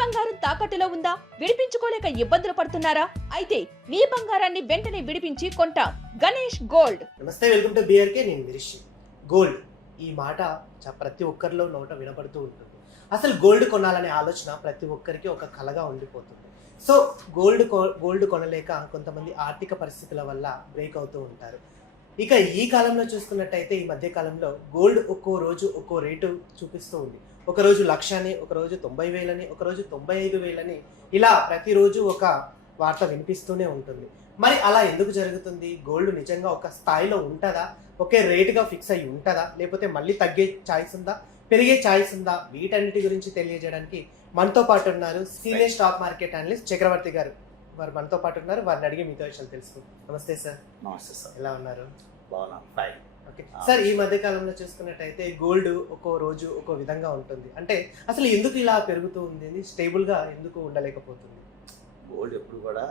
బంగారం తాకట్టులో ఉందా? విడిపించుకోలేక ఇబ్బందులు పడుతున్నారా? అయితే మీ బంగారాన్ని వెంటనే విడిపించి కొంటాం. గణేష్ గోల్డ్. నమస్తే, వెల్కమ్ టు బిఆర్కే. నేను గిరీష్. గోల్డ్ ఈ మాట ప్రతి ఒక్కరిలో నోట వినపడుతూ ఉంటుంది. అసలు గోల్డ్ కొనాలనే ఆలోచన ప్రతి ఒక్కరికి ఒక కలగా ఉండిపోతుంది. సో గోల్డ్ కొనలేక కొంతమంది ఆర్థిక పరిస్థితుల వల్ల బ్రేక్ అవుతూ ఉంటారు. ఇక ఈ కాలంలో చూసుకున్నట్టయితే ఈ మధ్య కాలంలో గోల్డ్ ఒక్కో రోజు ఒక్కో రేటు చూపిస్తూ ఉంది. ఒకరోజు 1,00,000 అని, ఒకరోజు 90,000 ఒకరోజు 95,000 ఇలా ప్రతిరోజు ఒక వార్త వినిపిస్తూనే ఉంటుంది. మరి అలా ఎందుకు జరుగుతుంది? గోల్డ్ నిజంగా ఒక స్థాయిలో ఉంటుందా? ఒకే రేటుగా ఫిక్స్ అయ్యి ఉంటుందా? లేకపోతే మళ్ళీ తగ్గే ఛాయిస్ ఉందా? పెరిగే ఛాయిస్ ఉందా? వీటన్నిటి గురించి తెలియజేయడానికి మనతో పాటు ఉన్నారు సీనియర్ స్టాక్ మార్కెట్ అనలిస్ట్ చక్రవర్తి గారు. వారు మనతో పాటు ఉన్నారు. వారిని అడిగి మిగతా విషయాలు తెలుసుకుంటాం. నమస్తే సార్. నమస్తే సార్. ఎలా ఉన్నారు? బాగున్నాను, ఫైన్. ఓకే సార్, ఈ మధ్య కాలంలో చూసుకున్నట్టయితే గోల్డ్ ఒక్కో రోజు ఒక్కో విధంగా ఉంటుంది. అంటే అసలు ఎందుకు ఇలా పెరుగుతూ ఉంది? స్టేబుల్గా ఎందుకు ఉండలేకపోతుంది? గోల్డ్ ఎప్పుడు కూడా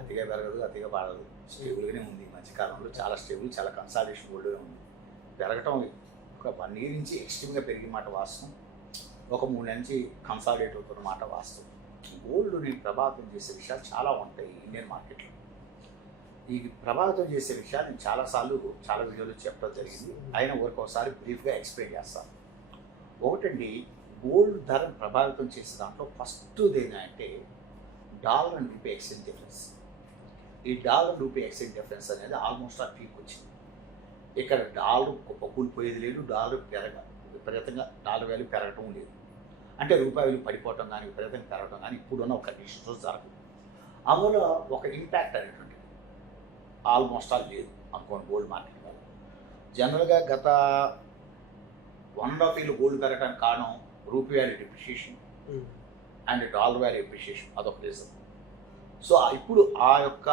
అతిగా పెరగదు, అతిగా పడదు, స్టేబుల్గానే ఉంది. ఈ మధ్యకాలంలో చాలా స్టేబుల్, చాలా కన్సాలిడేషన్ గోల్డ్గా ఉంది. పెరగటం ఒక 1 year నుంచి ఎక్స్ట్రీమ్గా పెరిగిన మాట వాస్తవం, ఒక 3 నెలల నుంచి కన్సాలిడేట్ అవుతున్న మాట వాస్తవం. గోల్డ్ని ప్రభావితం చేసే విషయాలు చాలా ఉంటాయి ఇండియన్ మార్కెట్లో. ఈ ప్రభావితం చేసే విషయాలు నేను చాలా వీడియోలో చెప్పడం జరిగింది. అయినా ఒకసారి బ్రీఫ్గా ఎక్స్ప్లెయిన్ చేస్తాను. ఒకటండి, గోల్డ్ ధరను ప్రభావితం చేసే దాంట్లో ఫస్ట్ ఏంటంటే dollar and rupee exchange difference. ఈ డాలర్ రూపీ ఎక్స్చేంజ్ డిఫరెన్స్ అనేది ఆల్మోస్ట్ ఆ పీక్ వచ్చింది. ఇక్కడ డాలర్ కూలిపోయేది లేదు, డాలర్ విపరీతంగా డాలర్ వాల్యూ పెరగటం లేదు. అంటే రూపాయలు పడిపోవటం కానీ విపరీతంగా పెరగటం కానీ ఇప్పుడున్న ఒక కండిషన్స్లో జరగదు. అందులో ఒక ఇంపాక్ట్ అనేటువంటిది ఆల్మోస్ట్ ఆల్ లేదు అనుకోండి గోల్డ్ మార్కెట్ వల్ల. జనరల్గా గత 1.5 years గోల్డ్ పెరగడానికి కారణం rupee value depreciation and dollar value depreciation, అదొక రీజన్. సో ఇప్పుడు ఆ యొక్క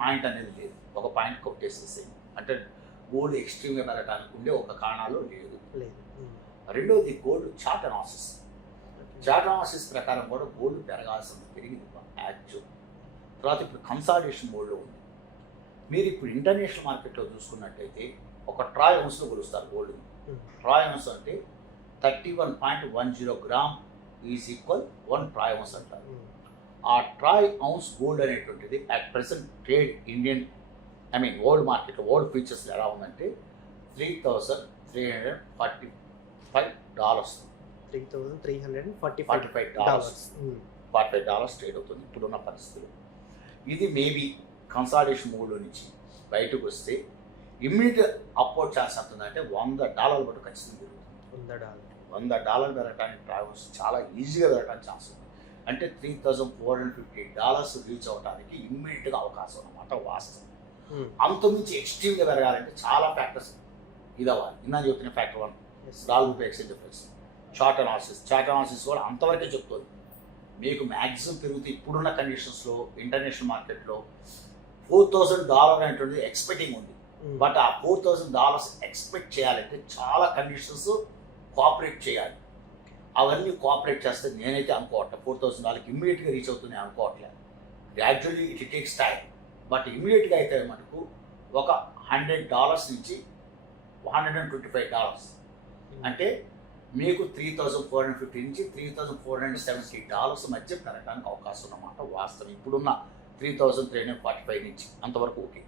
పాయింట్ అనేది లేదు, ఒక పాయింట్ కొట్టేసేసేది. అంటే గోల్డ్ ఎక్స్ట్రీమ్గా పెరగడానికి ఉండే ఒక కారణాలు లేదు. రెండోది gold chart analysis. Chart analysis ప్రకారం కూడా గోల్డ్ పెరగాల్సింది, పెరిగింది యాక్చువల్. తర్వాత ఇప్పుడు కన్సాలిడేషన్ మోడ్లో ఉంది. మీరు ఇప్పుడు ఇంటర్నేషనల్ మార్కెట్లో చూసుకున్నట్టయితే ఒక ట్రాయ్ ఔన్స్లో కొలుస్తారు గోల్డ్. ట్రాయ్ ఔన్స్ అంటే 31.10 gram is equal 1 troy ounce అంటారు. ఆ ట్రాయ్ ఔన్స్ గోల్డ్ అనేటువంటిది అట్ ప్రెసెంట్ ట్రేడ్ వరల్డ్ మార్కెట్లో వరల్డ్ ఫ్యూచర్స్ ఎలా ఉందంటే $3,345. $45 ట్రేడ్ అవుతుంది ఇప్పుడున్న పరిస్థితులు. ఇది మేబీ కన్సాలిడేషన్ మోడ్లో నుంచి బయటకు వస్తే ఇమ్మీడియట్ అప్వర్డ్ ఛాన్స్ అవుతుందంటే $100 వరకు ఖచ్చితంగా పెరుగుతుంది. $100 పెరగడానికి ట్రావెల్స్ చాలా ఈజీగా పెరగడానికి ఛాన్స్ ఉంది. అంటే $3,450 రీచ్ అవ్వడానికి ఇమ్మీడియట్గా అవకాశం అన్నమాట వాస్తవం. అంతకుమించి ఎక్స్ట్రీమ్గా పెరగాలంటే చాలా ఫ్యాక్టర్స్ ఇది అవ్వాలి. ఇందా చెప్తున్న factor 1 dollar rupee exchange difference. Chart analysis కూడా అంతవరకే చెప్తుంది. మీకు మ్యాక్సిమం పెరిగితే ఇప్పుడున్న కండిషన్స్లో ఇంటర్నేషనల్ మార్కెట్లో $4,000 అనేటువంటిది ఎక్స్పెక్టింగ్ ఉంది. బట్ ఆ $4,000 ఎక్స్పెక్ట్ చేయాలంటే చాలా కండిషన్స్ కోఆపరేట్ చేయాలి. అవన్నీ కోఆపరేట్ చేస్తే నేనైతే అనుకోవట్లేదు $4,000 ఇమ్మీడియట్గా రీచ్ అవుతుంది అనుకోవట్లేదు. Gradually it takes time. But ఇమ్మీడియట్గా అయితే మనకు ఒక $100 నుంచి $125 అంటే మీకు $3,450 నుంచి $3,470 మధ్య పెరగడానికి అవకాశం ఉన్నమాట వాస్తవం. ఇప్పుడున్న 3,345 నుంచి అంతవరకు ఓకే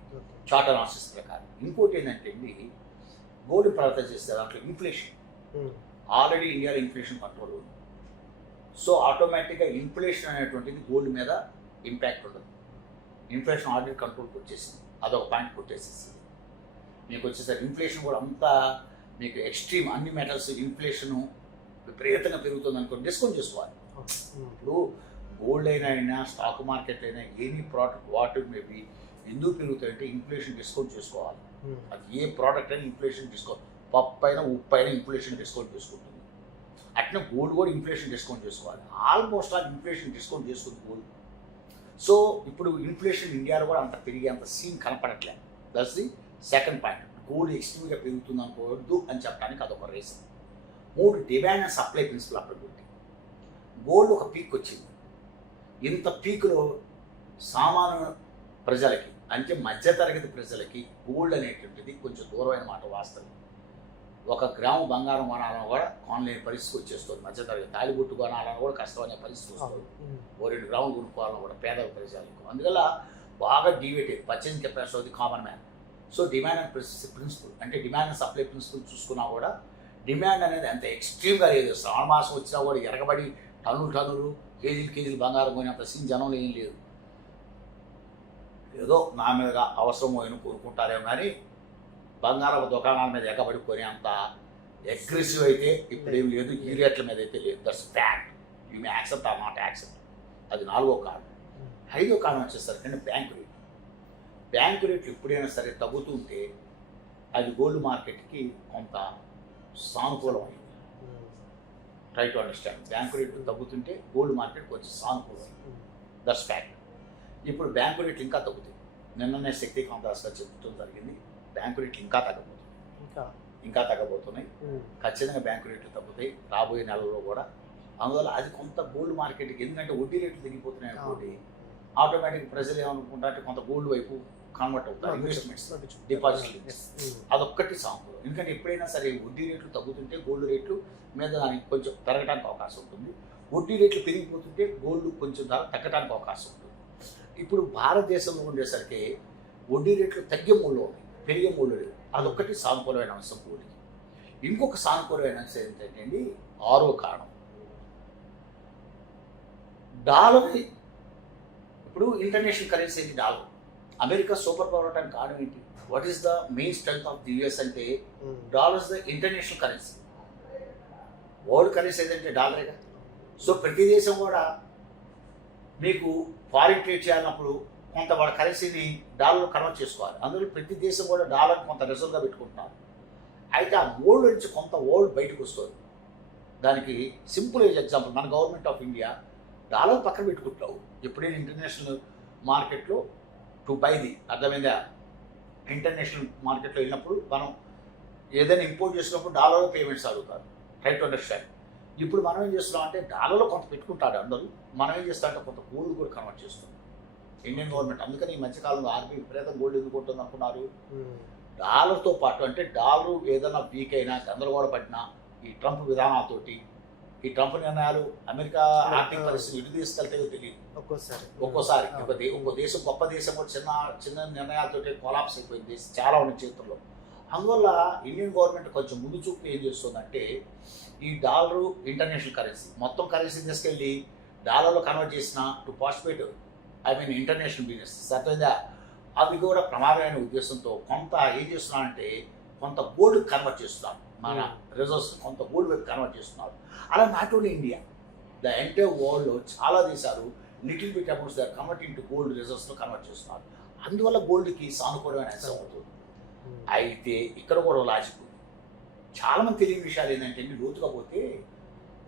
చార్ట్ అనాలిసిస్ ప్రకారం. ఇంకోటి ఏంటంటే గోల్డ్ ప్రభావితం చేస్తే దాంట్లో ఇన్ఫ్లేషన్. ఆల్రెడీ ఇండియాలో ఇన్ఫ్లేషన్ కంట్రోల్ ఉంది. సో ఆటోమేటిక్గా ఇన్ఫ్లేషన్ అనేటువంటిది గోల్డ్ మీద ఇంపాక్ట్ ఉండదు. ఇన్ఫ్లేషన్ ఆల్రెడీ కంట్రోల్కి వచ్చేసింది, అదొక పాయింట్ కొట్టేసేసింది. మీకు వచ్చేసరికి ఇన్ఫ్లేషన్ కూడా అంతా మీకు ఎక్స్ట్రీమ్, అన్ని మెటల్స్ ఇన్ఫ్లేషను విపరీతంగా పెరుగుతుంది అనుకోండి డిస్కౌంట్ చేసుకోవాలి. ఇప్పుడు గోల్డ్ అయినా స్టాక్ మార్కెట్ అయినా ఎనీ ప్రోడక్ట్ వాట్ మేబీ ఎందుకు పెరుగుతాయంటే ఇన్ఫ్లేషన్ డిస్కౌంట్ చేసుకోవాలి. అది ఏ ప్రోడక్ట్ అయినా ఇన్ఫ్లేషన్ డిస్కౌంట్, పప్పు అయినా ఉప్పు అయినా ఇన్ఫ్లేషన్ డిస్కౌంట్ చేసుకుంటుంది. అట్నే గోల్డ్ కూడా ఇన్ఫ్లేషన్ డిస్కౌంట్ చేసుకోవాలి. ఆల్మోస్ట్ ఆ ఇన్ఫ్లేషన్ డిస్కౌంట్ చేసుకుంది గోల్డ్. సో ఇప్పుడు ఇన్ఫ్లేషన్ ఇండియాలో కూడా అంత పెరిగే అంత సీన్ కనపడట్లేదు. That's the second point. Gold ఎక్స్ట్రీమ్గా పెరుగుతుంది అనుకోవద్దు అని చెప్పడానికి అదొక reason. 3 demand and supply principle అప్పుడు పెట్టి గోల్డ్ ఒక పీక్ వచ్చింది. ఇంత పీక్లో సామాన్య ప్రజలకి అంటే మధ్యతరగతి ప్రజలకి గోల్డ్ అనేటువంటిది కొంచెం దూరమైన మాట వాస్తవం. ఒక గ్రాము బంగారం కొనాలని కూడా కొనలేని పరిస్థితి వచ్చేస్తుంది. మధ్యతరగతి తాలిబొట్టు కొనాలని కూడా కష్టమనే పరిస్థితి వస్తుంది. ఓ 2 గ్రాములు కొనుక్కోవాలని కూడా పేద ప్రజలకు. అందువల్ల బాగా deviated purchasing capacity of the common man. So demand and principle అంటే డిమాండ్ అండ్ సప్లై ప్రిన్సిపల్ చూసుకున్నా కూడా డిమాండ్ అనేది అంత ఎక్స్ట్రీమ్గా లేదు. శ్రావణ మాసం వచ్చినా కూడా ఎరగబడి టన్నులు కేజీలు బంగారం కొనేంత సీన్ జనంలో ఏం లేదు. ఏదో నా మీద అవసరమైన కొనుక్కుంటారేమో కానీ బంగారం దుకాణాల మీద ఎగబడి కొనేంత అగ్రెసివ్ అయితే ఇప్పుడేం లేదు. ఈ రేట్ల మీద అయితే లేదు. That's fact. You may accept or not accept. అది 4వ కారణం. 5వ కారణం వచ్చేసరికి బ్యాంకు రేట్. బ్యాంకు రేట్లు ఎప్పుడైనా సరే తగ్గుతూ ఉంటే అది గోల్డ్ మార్కెట్కి కొంత సానుకూలమైంది. Try to understand. బ్యాంకు రేట్లు తగ్గుతుంటే గోల్డ్ మార్కెట్ కొంచెం సానుకూలమైంది. That's fact. ఇప్పుడు బ్యాంకు రేట్లు ఇంకా తగ్గుతాయి. నిన్ననే శక్తికాంత్ దాస్ గారు చెప్పడం జరిగింది. బ్యాంకు రేట్లు ఇంకా తగ్గబోతున్నాయి. ఖచ్చితంగా బ్యాంకు రేట్లు తగ్గుతాయి రాబోయే నెలల్లో కూడా. అందువల్ల అది కొంత గోల్డ్ మార్కెట్కి, ఎందుకంటే వడ్డీ రేట్లు తగ్గిపోతున్నాయి అనుకోండి, ఆటోమేటిక్ ప్రజలు ఏమనుకుంటారంటే కొంత గోల్డ్ వైపు కన్వర్ట్ అవుతారు. ఇన్వెస్ట్మెంట్స్, డిపాజిట్లు, అదొక్కటి సానుకూలం. ఎందుకంటే ఎప్పుడైనా సరే వడ్డీ రేట్లు తగ్గుతుంటే గోల్డ్ రేట్లు మీద దానికి కొంచెం పెరగడానికి అవకాశం ఉంటుంది. వడ్డీ రేట్లు పెరిగిపోతుంటే గోల్డ్ కొంచెం ధర తగ్గడానికి అవకాశం ఉంటుంది. ఇప్పుడు భారతదేశంలో ఉండేసరికి వడ్డీ రేట్లు తగ్గే మూడు ఉన్నాయి, పెరిగే మూడు లేదు. అదొక్కటి సానుకూలమైన అంశం గోల్డ్కి. ఇంకొక సానుకూలమైన అంశం ఏంటంటే అండి, 6వ కారణం డాలర్. ఇప్పుడు ఇంటర్నేషనల్ కరెన్సీ ఏంటి? డాలర్. అమెరికా సూపర్ పవర్ అవడానికి కారణం ఏంటి? What is the main strength of the US అంటే dollar is the international currency. World currency ఏదంటే డాలరేగా. సో ప్రతి దేశం కూడా మీకు ఫారిన్ ట్రేడ్ చేయాలన్నప్పుడు కొంత వాళ్ళ కరెన్సీని డాలర్లో కన్వర్ట్ చేసుకోవాలి. అందులో ప్రతి దేశం కూడా డాలర్ కొంత రిజర్వ్గా పెట్టుకుంటున్నారు. అయితే ఆ గోల్డ్ నుంచి కొంత గోల్డ్ బయటకు వస్తుంది. దానికి సింపుల్ ఎగ్జాంపుల్, మన గవర్నమెంట్ ఆఫ్ ఇండియా డాలర్ పక్కన పెట్టుకుంటావు. ఎప్పుడైనా ఇంటర్నేషనల్ మార్కెట్లో టు బై ది, అర్థమైందా? ఇంటర్నేషనల్ మార్కెట్లో వెళ్ళినప్పుడు మనం ఏదైనా ఇంపోర్ట్ చేసినప్పుడు డాలర్లో పేమెంట్స్ అడుగుతారు. Try to understand. ఇప్పుడు మనం ఏం చేస్తున్నాం అంటే డాలర్లో కొంత పెట్టుకుంటాడు అందరూ. మనం ఏం చేస్తామంటే కొంత గోల్డ్ కూడా కన్వర్ట్ చేస్తున్నాం ఇండియన్ గవర్నమెంట్. అందుకని ఈ మధ్యకాలంలో ఆర్బీఐ విపరీతం గోల్డ్ ఎందుకు ఉంటుంది అనుకున్నారు? డాలర్తో పాటు, అంటే డాలర్ ఏదైనా వీక్ అయినా గందరగోళ పడినా ఈ ట్రంప్ విధానాలతోటి, ఈ ట్రంప్ నిర్ణయాలు అమెరికా ఆర్థిక పరిస్థితి ఎటు తీసుకెళ్తాయో తెలియదు. ఒక్కోసారి ఒక్కో దేశం, గొప్ప దేశం కూడా చిన్న నిర్ణయాలతో కొలాప్స్ అయిపోయింది చాలా ఉన్న చేతుల్లో. అందువల్ల ఇండియన్ గవర్నమెంట్ కొంచెం ముందు చూపు ఏం చేస్తుందంటే, ఈ డాలరు ఇంటర్నేషనల్ కరెన్సీ, మొత్తం కరెన్సీ తీసుకెళ్ళి డాలర్లో కన్వర్ట్ చేసిన టు పార్టిసిపేట్ ఇంటర్నేషనల్ బిజినెస్ సరిపోయిందా, అది కూడా ప్రమాదమైన ఉద్దేశంతో కొంత ఏం చేస్తున్నారంటే కొంత గోల్డ్ కన్వర్ట్ చేస్తున్నారు. మన రిజర్వ్స్ కొంత గోల్డ్ వైపు కన్వర్ట్ చేస్తున్నారు. అలా not only India, the entire వరల్డ్లో చాలా దేశాలు little bit amounts they are converting to gold రిజర్వ్స్లో కన్వర్ట్ చేస్తున్నారు. అందువల్ల గోల్డ్కి సానుకూలమైన అంశం అవుతుంది. అయితే ఇక్కడ కూడా లాజిక్ ఉంది. చాలామంది తెలియని విషయాలు ఏంటంటే లోతుగా పోతే,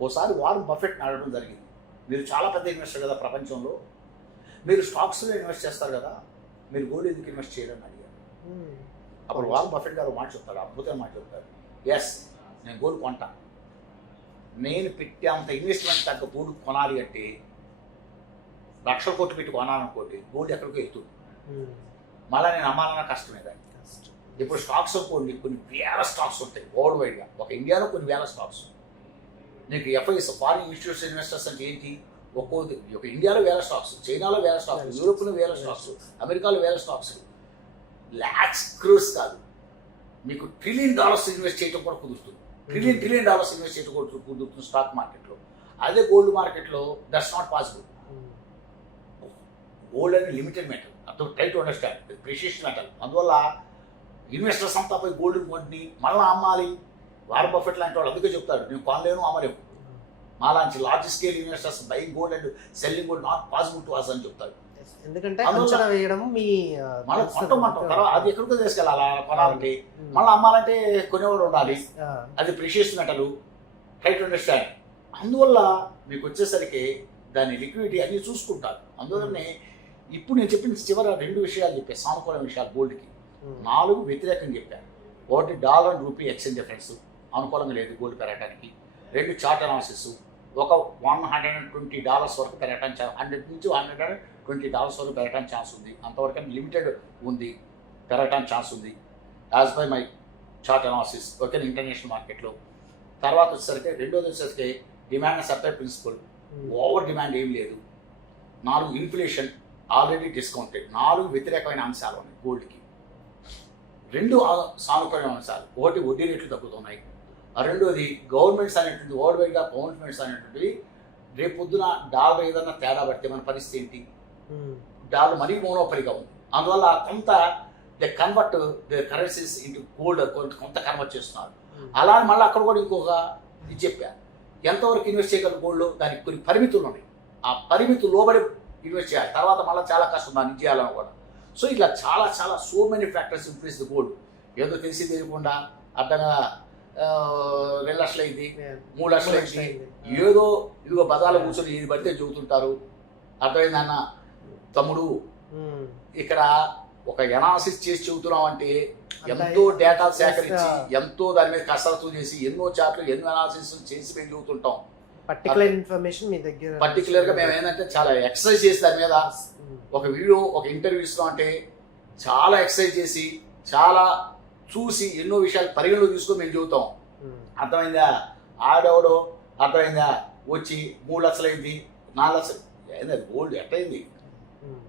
ఓసారి వారన్ బఫెట్ అడగడం జరిగింది, మీరు చాలా పెద్ద ఇన్వెస్టర్ కదా ప్రపంచంలో, మీరు స్టాక్స్లో ఇన్వెస్ట్ చేస్తారు కదా, మీరు గోల్డ్ ఎందుకు ఇన్వెస్ట్ చేయరని అడిగారు. అప్పుడు వారన్ బఫెట్ గారు మాట చెప్తారు, అద్భుతమైన మాట చెప్తారు. ఎస్, నేను గోల్డ్ కొంటా. నేను పెట్టే అంత ఇన్వెస్ట్మెంట్ తగ్గ గోల్డ్ కొనాలి అంటే లక్షల కోట్లు పెట్టి కొనాలనుకోండి, గోల్డ్ ఎక్కడికో వెళ్తుంది. మళ్ళీ నేను అమ్మాలన్నా కష్టమే దాన్ని. ఇప్పుడు స్టాక్స్ అనుకోండి, కొన్ని వేల స్టాక్స్ ఉంటాయి వరల్డ్ వైడ్గా. ఒక ఇండియాలో కొన్ని వేల స్టాక్స్. నీకు ఎఫ్ఐఎస్, ఫారిన్ ఇన్స్టిట్యూషన్ ఇన్వెస్టర్స్ అంటే ఏంటి? ఒక ఇండియాలో వేల స్టాక్స్, చైనాలో వేల స్టాక్స్, యూరోప్లో వేల స్టాక్స్, అమెరికాలో వేల స్టాక్స్. లాక్స్ క్రోర్స్ కాదు, మీకు $1 ట్రిలియన్ ఇన్వెస్ట్ చేయడం కూడా కుదురుతుంది. $1 ట్రిలియన్ ఇన్వెస్ట్ చేయడం కూడా కుదురుతుంది స్టాక్ మార్కెట్లో. అదే గోల్డ్ మార్కెట్లో దట్స్ నాట్ పాసిబుల్. గోల్డ్ అనేది లిమిటెడ్ మెటల్, అర్థం. Try to understand, precious metal. అందువల్ల ఇన్వెస్టర్స్ అంతా పోయి గోల్డ్ కొని మళ్ళీ అమ్మాలి. వారన్ బఫెట్ లాంటి వాళ్ళు అందుకే చెప్తారు, నేను కొనలేను, అమ్మలేము. మాలాంటి large scale investors buying gold and selling gold not possible to us అని చెప్తారు. ఎందుకంటే అంచనా వేయడం మీ మనం కొంటామంటాం తర్వాత అది ఎక్కడికో తీసుకెళ్ళాలి. కొనాలంటే మళ్ళీ అమ్మాలంటే కొనేవాడు ఉండాలి. అది precious metal. Try to understand. అందువల్ల మీకు వచ్చేసరికి దాని లిక్విడిటీ అన్నీ చూసుకుంటారు. అందువల్లనే ఇప్పుడు నేను చెప్పిన చివర 2 విషయాలు చెప్పాను, సానుకూల విషయాలు గోల్డ్కి. 4 వ్యతిరేకంగా చెప్పాను. ఒకటి డాలర్ రూపీ ఎక్స్చేంజ్ డిఫరెన్స్ అనుకూలంగా లేదు గోల్డ్ పెరగడానికి. 2 చార్ట్ అనాలిసిస్, ఒక $120 వరకు పెరగడానికి, 100 నుంచి $120 వరకు పెరగడానికి ఛాన్స్ ఉంది. అంతవరకు లిమిటెడ్ ఉంది, పెరగడానికి ఛాన్స్ ఉంది as by my chart analysis okay international మార్కెట్లో. తర్వాత వచ్చేసరికి రెండోది వచ్చేసరికి demand and supply principle. Over demand ఏం లేదు. 4 ఇన్ఫ్లేషన్ ఆల్రెడీ డిస్కౌంటెడ్. 4 వ్యతిరేకమైన అంశాలు ఉన్నాయి గోల్డ్కి. 2 సానుకూలమైన అంశాలు. ఒకటి వడ్డీ రేట్లు తగ్గుతున్నాయి. రెండోది గవర్నమెంట్స్ అనేటువంటి వరల్డ్ వైడ్గా గవర్నమెంట్స్ అనేటువంటివి రేపు పొద్దున డాలర్ ఏదన్నా తేడా పడితే మన పరిస్థితి ఏంటి? డాలర్ మరీ మోనోపరిగా ఉంది. అందువల్ల కొంత they convert the currencies into gold కొంత కన్వర్ట్ చేస్తున్నారు. అలా మళ్ళీ అక్కడ కూడా ఇంకొక ఇది చెప్పారు, ఎంతవరకు ఇన్వెస్ట్ చేయగలరు గోల్డ్లో, దానికి కొన్ని పరిమితులు ఉన్నాయి. ఆ పరిమితులు లోబడి ఇన్వెస్ట్ చేయాలి. తర్వాత మళ్ళీ చాలా కష్టం దాన్ని చేయాలని కూడా. సో ఇట్లా చాలా చాలా so many factors increase the gold. ఏదో తెలిసి తెలియకుండా అర్థంగా 2 లక్షలు అయింది, 3 లక్షలు అయింది, ఏదో ఇదిగో బదాలు కూర్చొని ఇది పడితే చెబుతుంటారు. అర్థమైందన్న తమ్ముడు, ఇక్కడ ఒక ఎనాలిసిస్ చేసి చెబుతున్నాం అంటే ఎంతో డేటా సేకరించి ఎంతో దాని మీద కసరత్తు చేసి ఎన్నో చార్ట్లు ఎన్నో అనాలిసిస్ చేసి మేము చెబుతుంటాం. పర్టికులర్ ఇన్ఫర్మేషన్ మీ దగ్గర పర్టికులర్గా మేము ఏంటంటే చాలా ఎక్సర్సైజ్ చేసి దాని మీద ఒక వీడియో ఒక ఇంటర్వ్యూ ఇస్తాం అంటే చాలా ఎక్సర్సైజ్ చేసి చాలా చూసి ఎన్నో విషయాలు పరిగణలో తీసుకొని మేము చెబుతాం. అర్థమైందా? ఆడెవడో అర్థమైందా వచ్చి 3 లక్షలు అయింది, 4 లక్షలు అయింది, అది గోల్డ్ ఎట్టయింది,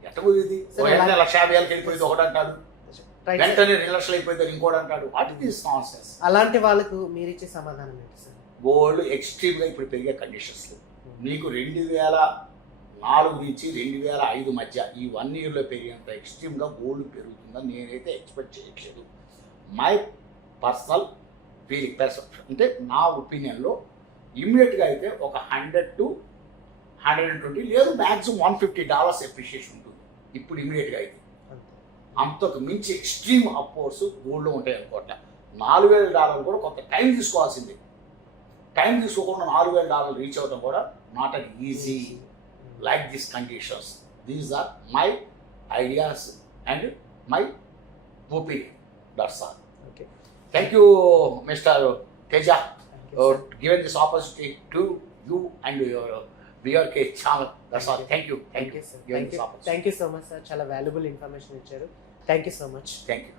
ఎట్టపోయింది, 1,50,000 వెళ్ళిపోయింది ఒకటి అంటాడు, వెంటనే 2 లక్షలు అయిపోయింది ఇంకోటి అంటాడు. What is nonsense? అలాంటి వాళ్ళకు మీరు ఇచ్చే సమాధానం ఏంటి సార్? గోల్డ్ ఎక్స్ట్రీమ్గా ఇప్పుడు పెరిగే కండిషన్స్లో మీకు 2004 నుంచి 2005 మధ్య ఈ 1 ఇయర్లో పెరిగినంత ఎక్స్ట్రీమ్గా గోల్డ్ పెరుగుతుందని నేనైతే ఎక్స్పెక్ట్ చేయట్లేదు. మై పర్సనల్ ఫీలింగ్ పర్సెప్షన్ అంటే నా ఒపీనియన్లో ఇమ్మీడియట్గా అయితే ఒక 100 to 120 లేదు మ్యాక్సిమం $150 ఎప్రిషియేషన్ ఉంటుంది ఇప్పుడు ఇమ్మీడియట్గా అయితే. అంతకు మించి ఎక్స్ట్రీమ్ అప్వర్డ్స్ గోల్డ్లో ఉంటాయి అనుకోవట. $4,000 కూడా కొంత టైం తీసుకోవాల్సిందే. టైం తీసుకోకుండా $4,000 రీచ్ అవ్వడం కూడా not an easy like this conditions. These are my ideas and my opinion. That's all. Okay. Thank you, Mr. Teja, for giving this opportunity to you and your BRK channel. That's all. Thank you. Thank you, sir. Giving this opportunity. Thank you so much, sir. చాలా valuable information ఇచ్చారు. Thank you so much. Thank you.